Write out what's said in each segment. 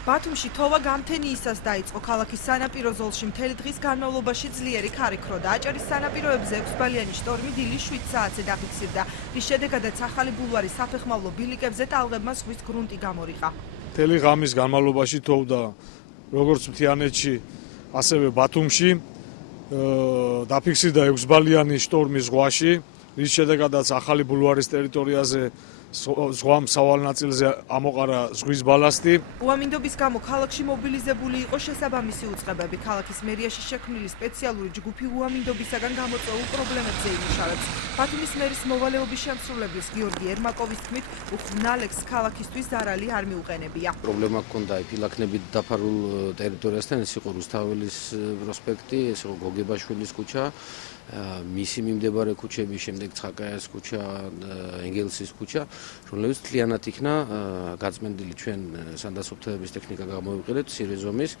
ბათუმში თოვა გამთენიისას დაიწყო. ქალაქის სანაპირო ზოლში მთელი დღის განმავლობაში ძლიერი ქარი ქროდა. აჭარის სანაპიროებზე 6 ბალიანი შტორმი დილის 7 საათზე დაფიქსირდა, რის შედეგადაც ახალი ბულვარის საფეხმავლო ბილიკებზე ტალღებმა ზღვის გრუნტი გამორიყა. მთელი ღამის განმავლობაში თოვდა როგორც მთიანეთში, ასევე ბათუმში. დაფიქსირდა 6 ბალიანი შტორმი ზღვაში, რის შედეგადაც ახალი ბულვარის ტერიტორიაზე ზღვამ სავალ ნაწილზე ამოყარა ზღვის ბალასტი. უამინდობის გამო ქალაქში მობილიზებული იყო შესაბამისი უწყებები. ქალაქის მერიაში შექმნილი სპეციალური ჯგუფი უამინდობისაგან გამოწვეულ პრობლემებზე იმუშავებს. ბათუმის მერის მოვალეობის შემსრულებლის გიორგი ერმაკოვის თქმით, უხვნალექს ქალაქისთვის ზარალი არ მიუყენებია. პრობლემა ჰქონდა ფილაქნებით დაფარულ ტერიტორიასთან, ეს იყო რუსთაველის პროსპექტი, ეს იყო გოგებაშვილის ქუჩა, მისი მიმდებარე ქუჩები, შემდეგ ცხაკაიას ქუჩა, ენგელსის ქუჩა, რომლებიც მთლიანად იქნა გაწმენდილი ჩვენ სანდასოფთების ტექნიკა გამოვიყენეთ მცირე ზომის.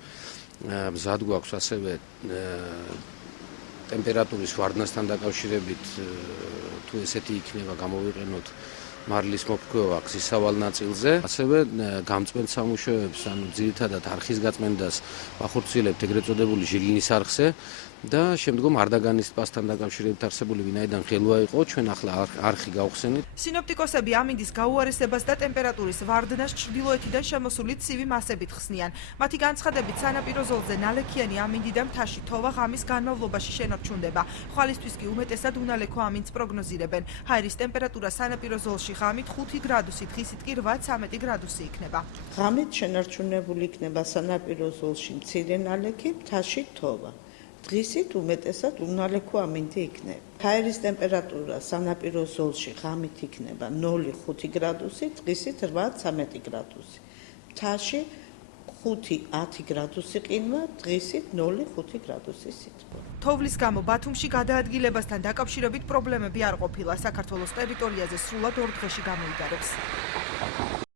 მზად გვაქვს ასევე ტემპერატურის ვარდნასთან დაკავშირებით თუ ესეთი იქნება გამოვიყენოთ მარლის მოფრქვევა გზის სავალ ნაწილზე. ასევე გამწმენდ სამუშაოებს, ანუ ძირითადად არხის გაწმენდას ვახორციელებთ ეგრეთ წოდებული ჟილინის არხზე და შემდგომ არდაგანის ტბასთან დაკავშირებით არსებული ვინაიდან ხელვა იყო, ჩვენ ახლა არხი გავხსენით. სინოპტიკოსები ამინდის გაუარესებას და ტემპერატურის ვარდნას ჩრდილოეთიდან შემოსული ცივი მასებით ხსნიან. მათი განცხადებით, სანაპირო ზოლზე ნალექიანი ამინდი და მთაში თოვა ღამის განმავლობაში შენარჩუნდება. ხვალისთვის კი უმეტესად უნალექო ამინდს პროგნოზირებენ. ჰაერის ტემპერატურა სანაპირო ზოლში ღამით 5 გრადუსი, დღისით კი 8-13 გრადუსი იქნება. ღამით შენარჩუნებული იქნება სანაპირო ზოლში მცირე ნალექი, მთაში თოვა. დღისით უმეტესად უნალექო ამინდი იქნება. ჰაერის ტემპერატურა სანაპირო ზოლში ღამით იქნება 0-5 გრადუსი, დღისით 8-13 გრადუსი. მთაში 5-10 გრადუსი ყინვა, დღისით 0-5 გრადუსი სითბო. თოვლის გამო ბათუმში გადაადგილებასთან დაკავშირებით პრობლემები არ ყოფილა. საქართველოს ტერიტორიაზე სრულად 2 დღეში გამოიდარებს.